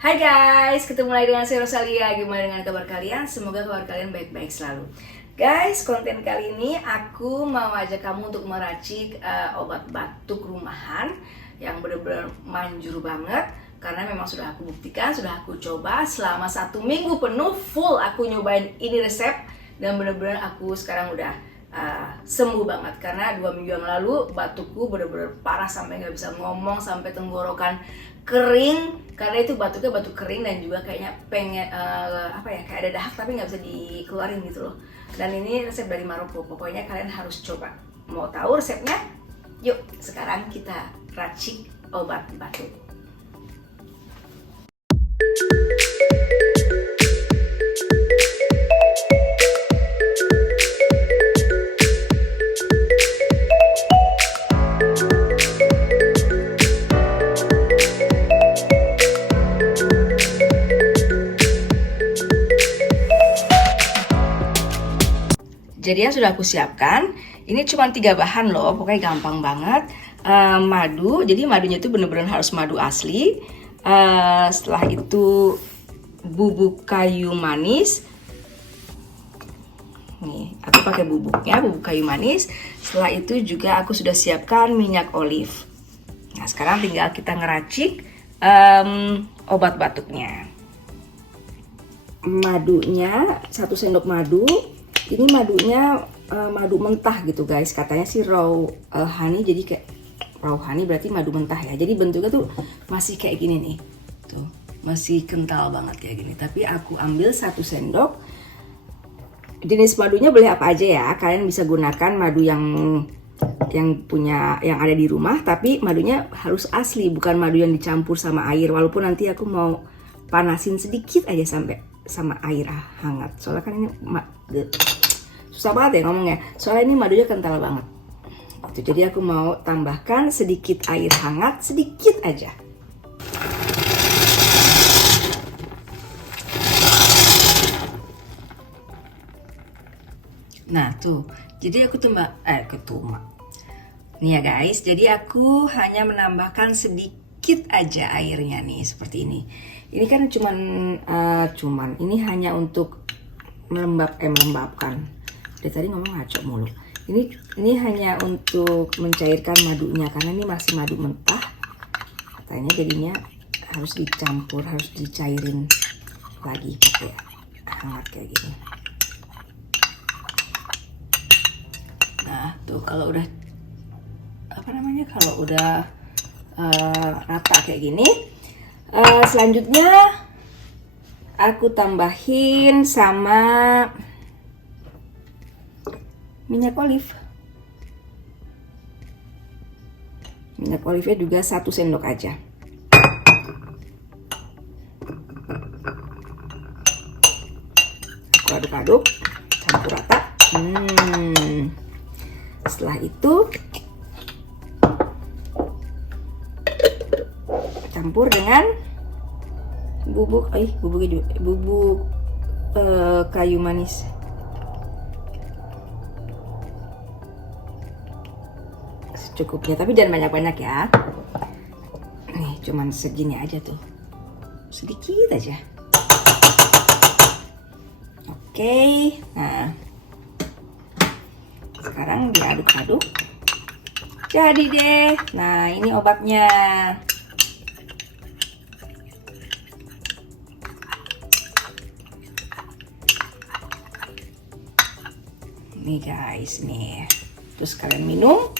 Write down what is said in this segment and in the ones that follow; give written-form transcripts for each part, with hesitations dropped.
Hai guys, ketemu lagi dengan saya Rosalia. Gimana dengan kabar kalian? Semoga kabar kalian baik-baik selalu. Guys, konten kali ini aku mau ajak kamu untuk meracik obat batuk rumahan yang benar-benar manjur banget. Karena memang sudah aku buktikan, sudah aku coba selama 1 minggu penuh full aku nyobain ini resep. Dan benar-benar aku sekarang udah sembuh banget. Karena 2 minggu yang lalu batukku benar-benar parah sampai nggak bisa ngomong, sampai tenggorokan kering. Karena itu batuknya batuk kering dan juga kayaknya pengen kayak ada dahak tapi nggak bisa dikeluarin gitu loh. Dan ini resep dari Maroko, pokoknya kalian harus coba. Mau tahu resepnya? Yuk sekarang kita racik obat batuk. Jadi yang sudah aku siapkan, ini cuma 3 bahan loh, pokoknya gampang banget. Madu, jadi madunya itu bener-bener harus madu asli. Setelah itu bubuk kayu manis. Nih, aku pakai bubuknya, bubuk kayu manis. Setelah itu juga aku sudah siapkan minyak olive. Nah, sekarang tinggal kita ngeracik obat batuknya. Madunya 1 sendok madu. Ini madunya madu mentah gitu guys, katanya sih raw honey, jadi kayak raw honey berarti madu mentah ya. Jadi bentuknya tuh masih kayak gini nih, tuh masih kental banget kayak gini. Tapi aku ambil 1 sendok. Jenis madunya boleh apa aja ya, kalian bisa gunakan madu yang ada di rumah, tapi madunya harus asli, bukan madu yang dicampur sama air. Walaupun nanti aku mau panasin sedikit aja sampai sama air hangat, soalnya kan ini susah banget ya ngomongnya, soalnya ini madunya kental banget. Jadi aku mau tambahkan sedikit air hangat, sedikit aja. Nah tuh, jadi aku nih ya guys, jadi aku hanya menambahkan sedikit aja airnya nih, seperti ini. Ini kan cuman ini hanya untuk melembabkan. Dari tadi ngomong ngaco mulu. Ini hanya untuk mencairkan madunya, karena ini masih madu mentah. Katanya jadinya harus dicampur, harus dicairin lagi pakai hangat kayak gini. Nah, tuh kalau udah kalau udah rata kayak gini, selanjutnya aku tambahin sama minyak olive. Minyak olive juga 1 sendok aja. Aku aduk-aduk, campur rata. Setelah itu campur dengan bubuk kayu manis. Secukupnya, tapi jangan banyak-banyak ya. Nih, cuman segini aja tuh. Sedikit aja. Oke. Nah. Sekarang diaduk-aduk. Jadi deh. Nah, ini obatnya. Nih guys, nih. Terus kalian minum.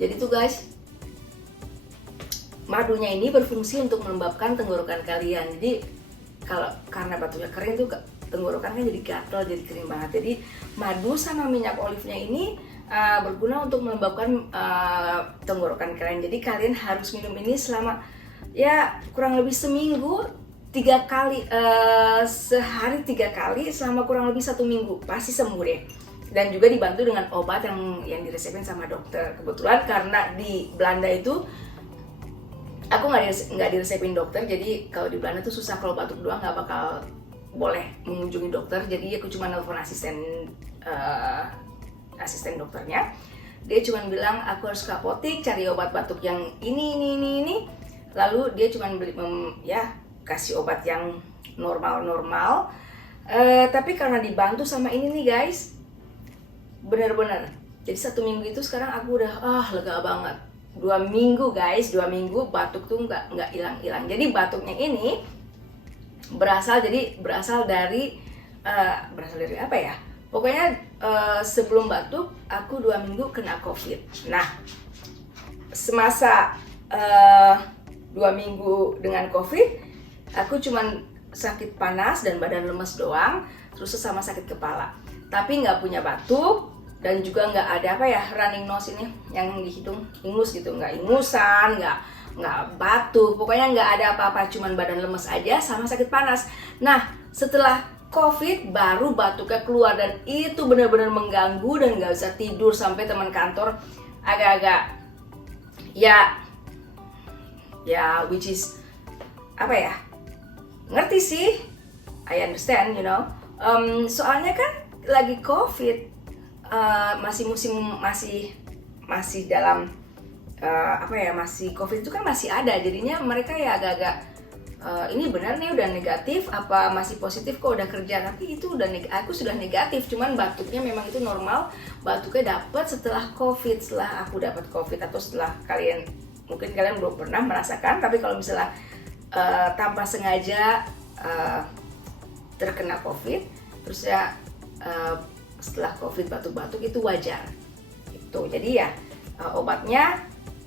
Jadi tuh guys, madunya ini berfungsi untuk melembabkan tenggorokan kalian. Jadi karena batuknya kering tuh tenggorokannya jadi gatal, jadi kering banget. Jadi madu sama minyak olivnya ini berguna untuk melembabkan tenggorokan kalian. Jadi kalian harus minum ini selama ya kurang lebih seminggu 3 kali, sehari 3 kali selama kurang lebih 1 minggu, pasti sembuh deh. Dan juga dibantu dengan obat yang diresepin sama dokter. Kebetulan karena di Belanda itu aku nggak diresepin dokter, jadi kalau di Belanda tuh susah, kalau batuk doang nggak bakal boleh mengunjungi dokter. Jadi aku cuma nelfon asisten dokternya. Dia cuma bilang aku harus ke apotik cari obat batuk yang ini. Lalu dia cuma beli kasih obat yang normal. Tapi karena dibantu sama ini nih guys, bener-bener. Jadi 1 minggu itu sekarang aku udah lega banget. 2 minggu guys, 2 minggu batuk tuh nggak hilang. Jadi batuknya ini berasal dari apa ya? Pokoknya sebelum batuk aku 2 minggu kena COVID. Nah, semasa 2 minggu dengan COVID, aku cuman sakit panas dan badan lemes doang, terus sama sakit kepala. Tapi nggak punya batuk dan juga nggak ada running nose ini yang di hidung, ingus gitu, nggak ingusan, nggak batuk, pokoknya nggak ada apa-apa, cuman badan lemes aja sama sakit panas. Nah, setelah COVID baru batuknya keluar dan itu benar-benar mengganggu dan nggak bisa tidur, sampai teman kantor agak-agak which is ngerti sih, I understand, soalnya kan lagi COVID, masih dalam masih COVID itu kan masih ada, jadinya mereka ya agak-agak ini benar nih udah negatif apa masih positif kok udah kerja, tapi itu aku sudah negatif, cuman batuknya memang itu normal, batuknya dapat setelah COVID, setelah aku dapat COVID atau setelah mungkin kalian belum pernah merasakan, tapi kalau misalnya tanpa sengaja terkena COVID terus setelah COVID batuk-batuk itu wajar itu. Jadi obatnya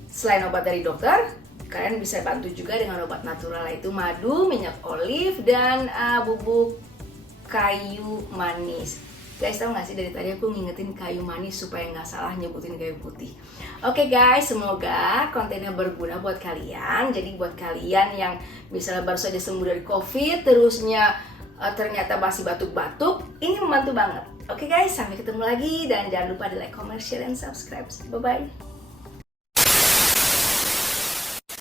selain obat dari dokter, kalian bisa bantu juga dengan obat natural, yaitu madu, minyak olive, dan bubuk kayu manis. Guys, tahu nggak sih, dari tadi aku ngingetin kayu manis supaya nggak salah nyebutin kayu putih. Oke guys, semoga kontennya berguna buat kalian. Jadi buat kalian yang misalnya baru saja sembuh dari COVID, terusnya ternyata masih batuk-batuk, ini membantu banget. Oke guys, sampai ketemu lagi dan jangan lupa di like, comment, share, dan subscribe. Bye-bye.